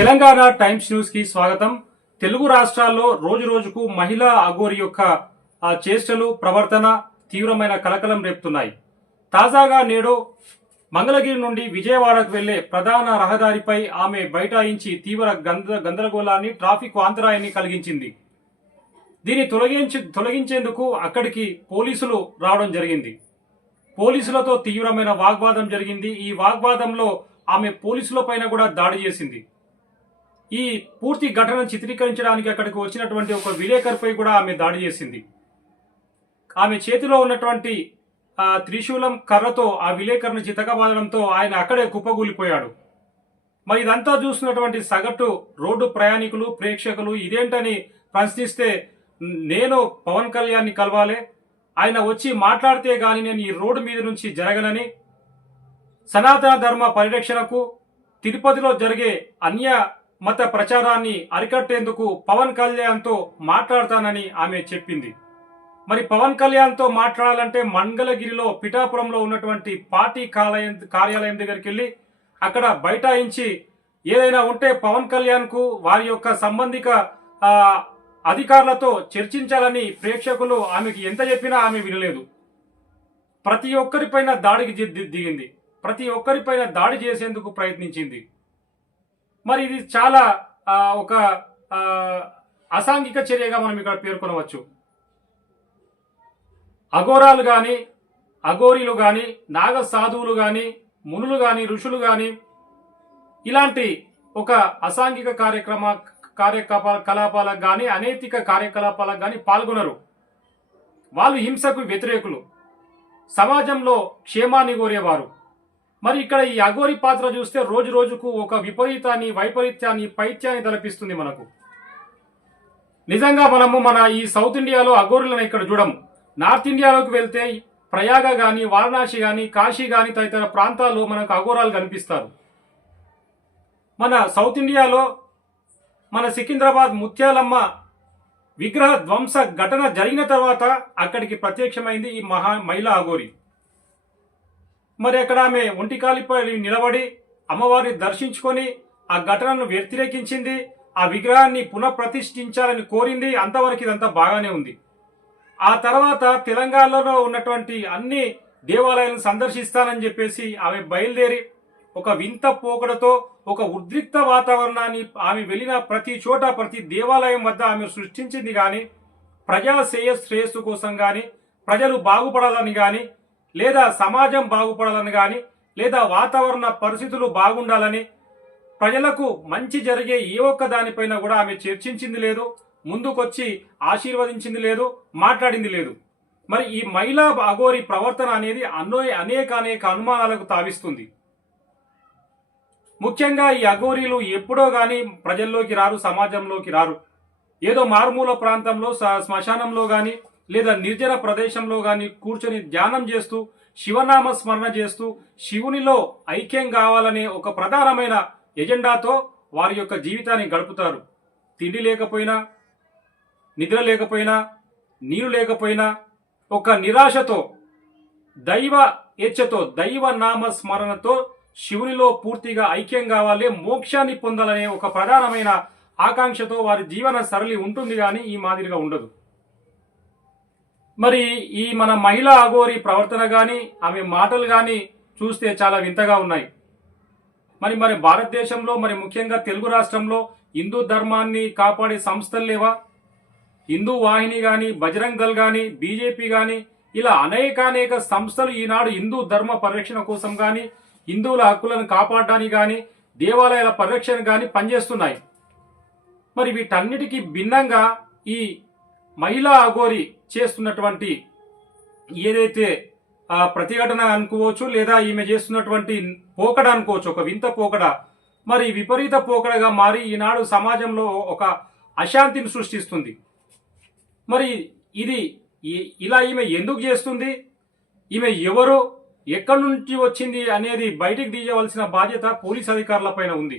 Telangana times న్యూస్కి స్వాగతం. తెలుగు రాష్ట్రాల్లో రోజు రోజుకు మహిళా అఘోరి యొక్క ఆ చేష్టలు ప్రవర్తన తీవ్రమైన కలకలం రేపుతున్నాయి. తాజాగా నేడు మంగళగిరి నుండి విజయవాడకు వెళ్ళే ప్రధాన రహదారిపై ఆమె బైఠాయించి తీవ్ర గంద గందరగోళాన్ని ట్రాఫిక్ అంతరాయాన్ని కలిగించింది. దీన్ని తొలగించి తొలగించేందుకు అక్కడికి పోలీసులు రావడం జరిగింది. పోలీసులతో తీవ్రమైన వాగ్వాదం జరిగింది. ఈ వాగ్వాదంలో ఆమె పోలీసుల పైన కూడా దాడి చేసింది. ఈ పూర్తి ఘటనను చిత్రీకరించడానికి అక్కడికి వచ్చినటువంటి ఒక విలేకరిపై కూడా ఆమె దాడి చేసింది. ఆమె చేతిలో ఉన్నటువంటి త్రిశూలం కర్రతో ఆ విలేకరుని చితకబాదడంతో ఆయన అక్కడే కుప్పగూలిపోయాడు మరి ఇదంతా చూస్తున్నటువంటి సగటు రోడ్డు ప్రయాణికులు ప్రేక్షకులు ఇదేంటని ప్రశ్నిస్తే నేను పవన్ కళ్యాణ్ని కలవాలి ఆయన వచ్చి మాట్లాడితే గాని నేను ఈ రోడ్డు మీద నుంచి జరగనని సనాతన ధర్మ పరిరక్షణకు తిరుపతిలో జరిగే అన్య మత ప్రచారాన్ని అరికట్టేందుకు పవన్ కళ్యాణ్తో మాట్లాడతానని ఆమె చెప్పింది. మరి పవన్ కళ్యాణ్తో మాట్లాడాలంటే మంగళగిరిలో పిఠాపురంలో ఉన్నటువంటి పార్టీ కార్యాలయం కార్యాలయం దగ్గరికి వెళ్ళి అక్కడ బైఠాయించి ఏదైనా ఉంటే పవన్ కళ్యాణ్కు వారి యొక్క సంబంధిక అధికారులతో చర్చించాలని ప్రేక్షకులు ఆమెకి ఎంత చెప్పినా ఆమె వినలేదు. ప్రతి ఒక్కరిపైన దాడికి దిగింది. ప్రతి ఒక్కరిపైన దాడి చేసేందుకు ప్రయత్నించింది. మరి ఇది చాలా ఒక అసాంఘిక చర్యగా మనం ఇక్కడ పేర్కొనవచ్చు. అఘోరాలు కానీ అఘోరీలు కానీ నాగ సాధువులు కానీ మునులు కానీ ఋషులు కానీ ఇలాంటి ఒక అసాంఘిక కార్యక్రమ కార్యకలాప కలాపాలకు కానీ అనైతిక కార్యకలాపాలకు కానీ పాల్గొనరు. వాళ్ళు హింసకు వ్యతిరేకులు. సమాజంలో క్షేమాన్ని కోరేవారు. మరి ఇక్కడ ఈ అఘోరి పాత్ర చూస్తే రోజు రోజుకు ఒక విపరీతాన్ని వైపరీత్యాన్ని పైత్యాన్ని తలపిస్తుంది మనకు. నిజంగా మనము మన ఈ సౌత్ ఇండియాలో అఘోరులను ఇక్కడ చూడము. నార్త్ ఇండియాలోకి వెళ్తే ప్రయాగ గాని వారణాసి గాని కాశీ గాని తదితర ప్రాంతాల్లో మనకు అఘోరాలు కనిపిస్తారు. మన సౌత్ ఇండియాలో మన సికింద్రాబాద్ ముత్యాలమ్మ విగ్రహ ధ్వంస ఘటన జరిగిన తర్వాత అక్కడికి ప్రత్యక్షమైంది ఈ మహా మహిళా అఘోరి. మరి అక్కడ ఆమె ఒంటికాలిపై నిలబడి అమ్మవారిని దర్శించుకొని ఆ ఘటనను వ్యతిరేకించింది. ఆ విగ్రహాన్ని పునఃప్రతిష్ఠించాలని కోరింది. అంతవరకు ఇదంతా బాగానే ఉంది. ఆ తర్వాత తెలంగాణలో ఉన్నటువంటి అన్ని దేవాలయాలను సందర్శిస్తానని చెప్పేసి ఆమె బయలుదేరి ఒక వింత పోకడతో ఒక ఉద్రిక్త వాతావరణాన్ని ఆమె వెళ్ళిన ప్రతి చోట ప్రతి దేవాలయం వద్ద ఆమె సృష్టించింది కానీ ప్రజా శ్రేయ శ్రేయస్సు కోసం కానీ ప్రజలు బాగుపడాలని కానీ లేదా సమాజం బాగుపడాలని కానీ లేదా వాతావరణ పరిస్థితులు బాగుండాలని ప్రజలకు మంచి జరిగే ఏ ఒక్క దానిపైన కూడా ఆమె చర్చించింది లేదు ముందుకొచ్చి ఆశీర్వదించింది లేదు మాట్లాడింది లేదు. మరి ఈ మహిళా అఘోరి ప్రవర్తన అనేది అన్నో అనేక అనేక అనుమానాలకు తావిస్తుంది. ముఖ్యంగా ఈ అఘోరీలు ఎప్పుడో కానీ ప్రజల్లోకి రారు సమాజంలోకి రారు. ఏదో మారుమూల ప్రాంతంలో శ్మశానంలో కానీ లేదా నిర్జన ప్రదేశంలో గాని కూర్చొని ధ్యానం చేస్తూ శివనామ స్మరణ చేస్తూ శివునిలో ఐక్యం కావాలనే ఒక ప్రధానమైన ఎజెండాతో వారి యొక్క జీవితాన్ని గడుపుతారు. తిండి లేకపోయినా నిద్ర లేకపోయినా నీరు లేకపోయినా ఒక నిరాశతో దైవ ఏచ్ఛతో దైవ నామ స్మరణతో శివునిలో పూర్తిగా ఐక్యం కావాలి మోక్షాన్ని పొందాలనే ఒక ప్రధానమైన ఆకాంక్షతో వారి జీవన సరళి ఉంటుంది కానీ ఈ మాదిరిగా ఉండదు. మరి ఈ మన మహిళా అఘోరి ప్రవర్తన కానీ ఆమె మాటలు కానీ చూస్తే చాలా వింతగా ఉన్నాయి. మరి మరి భారతదేశంలో మరి ముఖ్యంగా తెలుగు రాష్ట్రంలో హిందూ ధర్మాన్ని కాపాడే సంస్థలు లేవా? హిందూ వాహిని కానీ బజరంగ్ దళ్ కానీ బీజేపీ కానీ ఇలా అనేకానేక సంస్థలు ఈనాడు హిందూ ధర్మ పరిరక్షణ కోసం కానీ హిందువుల హక్కులను కాపాడడానికి కానీ దేవాలయాల పరిరక్షణ కానీ పనిచేస్తున్నాయి. మరి వీటన్నిటికీ భిన్నంగా ఈ మహిళా అఘోరి చేస్తున్నటువంటి ఏదైతే ప్రతిఘటన అనుకోవచ్చు లేదా ఈమె చేస్తున్నటువంటి పోకడ అనుకోవచ్చు ఒక వింత పోకడ మరి విపరీత పోకడగా మారి ఈనాడు సమాజంలో ఒక అశాంతిని సృష్టిస్తుంది. మరి ఇది ఇలా ఈమె ఎందుకు చేస్తుంది? ఈమె ఎవరు? ఎక్కడి నుంచి వచ్చింది అనేది బయటికి తీయవలసిన బాధ్యత పోలీస్ అధికారులపైన ఉంది.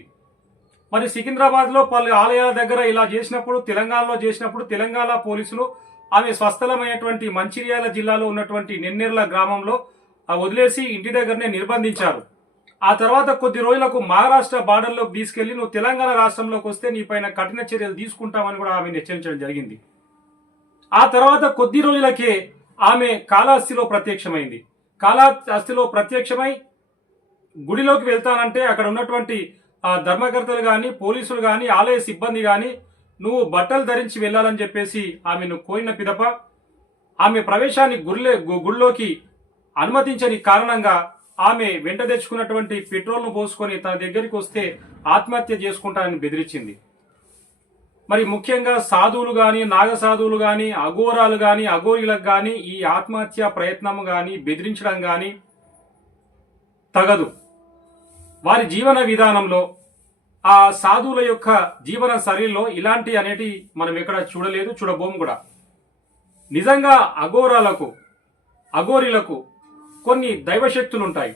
మరి సికింద్రాబాద్లో పలు ఆలయాల దగ్గర ఇలా చేసినప్పుడు తెలంగాణలో చేసినప్పుడు తెలంగాణ పోలీసులు ఆమె స్వస్థలమైనటువంటి మంచిర్యాల జిల్లాలో ఉన్నటువంటి నెన్నెర్ల గ్రామంలో వదిలేసి ఇంటి దగ్గరనే నిర్బంధించారు. ఆ తర్వాత కొద్ది రోజులకు మహారాష్ట్ర బార్డర్లోకి తీసుకెళ్ళి నువ్వు తెలంగాణ రాష్ట్రంలోకి వస్తే నీ పైన కఠిన చర్యలు తీసుకుంటామని కూడా ఆమె హెచ్చరించడం జరిగింది. ఆ తర్వాత కొద్ది రోజులకే ఆమె కాళహస్తిలో ప్రత్యక్షమైంది. కాళహస్తిలో ప్రత్యక్షమై గుడిలోకి వెళ్తానంటే అక్కడ ఉన్నటువంటి ధర్మకర్తలు కానీ పోలీసులు కానీ ఆలయ సిబ్బంది కానీ నువ్వు బట్టలు ధరించి వెళ్ళాలని చెప్పేసి ఆమెను కోరిన పిదప ఆమె ప్రవేశాన్ని గుర్లే గుళ్ళోకి అనుమతించని కారణంగా ఆమె వెంట తెచ్చుకున్నటువంటి పెట్రోల్ను పోసుకొని తన దగ్గరికి వస్తే ఆత్మహత్య చేసుకుంటానని బెదిరించింది. మరి ముఖ్యంగా సాధువులు కానీ నాగ సాధువులు కానీ అఘోరాలు కానీ అఘోరిలకు కానీ ఈ ఆత్మహత్య ప్రయత్నం కానీ బెదిరించడం కానీ తగదు. వారి జీవన విధానంలో ఆ సాధువుల యొక్క జీవన శైలిలో ఇలాంటి అనేటి మనం ఎక్కడ చూడలేదు చూడబోము కూడా. నిజంగా అఘోరాలకు అఘోరిలకు కొన్ని దైవశక్తులు ఉంటాయి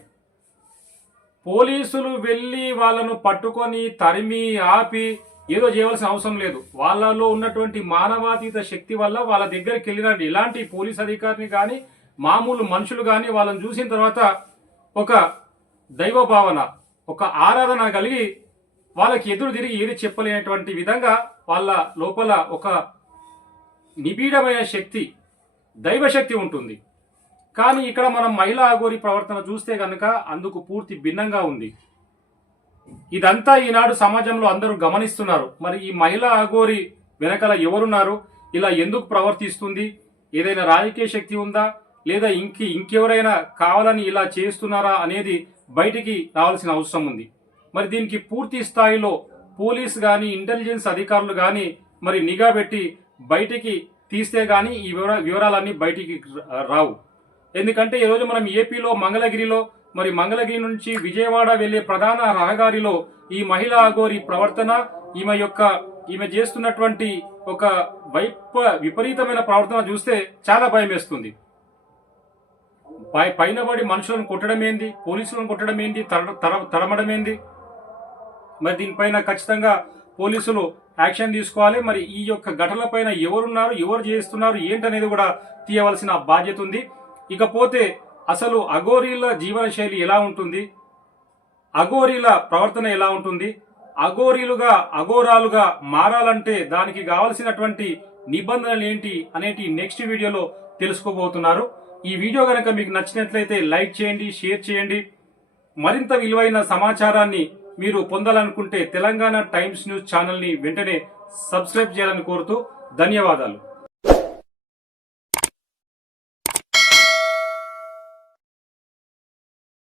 పోలీసులు వెళ్ళి వాళ్ళను పట్టుకొని తరిమి ఆపి ఏదో చేయవలసిన అవసరం లేదు. వాళ్ళలో ఉన్నటువంటి మానవాతీత శక్తి వల్ల వాళ్ళ దగ్గరికి వెళ్ళిన ఇలాంటి పోలీస్ అధికారిని కానీ మామూలు మనుషులు కానీ వాళ్ళని చూసిన తర్వాత ఒక దైవ భావన ఒక ఆరాధన కలిగి వాళ్ళకి ఎదురు తిరిగి ఏది చెప్పలేనటువంటి విధంగా వాళ్ళ లోపల ఒక నిబిడమైన శక్తి దైవశక్తి ఉంటుంది. కానీ ఇక్కడ మనం మహిళా అఘోరి ప్రవర్తన చూస్తే కనుక అందుకు పూర్తి భిన్నంగా ఉంది. ఇదంతా ఈనాడు సమాజంలో అందరూ గమనిస్తున్నారు. మరి ఈ మహిళా అఘోరి వెనకల ఎవరున్నారు? ఇలా ఎందుకు ప్రవర్తిస్తుంది? ఏదైనా రాజకీయ శక్తి ఉందా? లేదా ఇంకి ఇంకెవరైనా కావాలని ఇలా చేస్తున్నారా అనేది బయటికి రావాల్సిన అవసరం ఉంది. మరి దీనికి పూర్తి స్థాయిలో పోలీస్ కానీ ఇంటెలిజెన్స్ అధికారులు కానీ మరి నిఘా పెట్టి బయటికి తీస్తే కానీ ఈ వివర వివరాలన్నీ బయటికి రా- రావు. ఎందుకంటే ఈరోజు మనం ఏపీలో మంగళగిరిలో మరి మంగళగిరి నుంచి విజయవాడ వెళ్ళే ప్రధాన రహదారిలో ఈ మహిళా అఘోరి ప్రవర్తన ఈమె యొక్క ఈమె చేస్తున్నటువంటి ఒక వైప విపరీతమైన ప్రవర్తన చూస్తే చాలా భయం వేస్తుంది పై పైన పడి మనుషులను కొట్టడం ఏంది? పోలీసులను కొట్టడం ఏంది? తర- తర- తరమడం ఏంది? మరి దీనిపైన ఖచ్చితంగా పోలీసులు యాక్షన్ తీసుకోవాలి. మరి ఈ యొక్క ఘటనలపైన ఎవరున్నారు? ఎవరు చేస్తున్నారు? ఏంటనేది కూడా తీయవలసిన బాధ్యత ఉంది. ఇకపోతే అసలు అఘోరీల జీవన శైలి ఎలా ఉంటుంది? అఘోరీల ప్రవర్తన ఎలా ఉంటుంది? అఘోరీలుగా అఘోరాలుగా మారాలంటే దానికి కావలసినటువంటి నిబంధనలు ఏంటి అనేటి నెక్స్ట్ వీడియోలో తెలుసుకోబోతున్నారు. ఈ వీడియో కనుక మీకు నచ్చినట్లయితే లైక్ చేయండి షేర్ చేయండి. మరింత విలువైన సమాచారాన్ని మీరు పొందాలనుకుంటే తెలంగాణ టైమ్స్ న్యూస్ ఛానల్ని వెంటనే సబ్స్క్రైబ్ చేయాలని కోరుతూ ధన్యవాదాలు.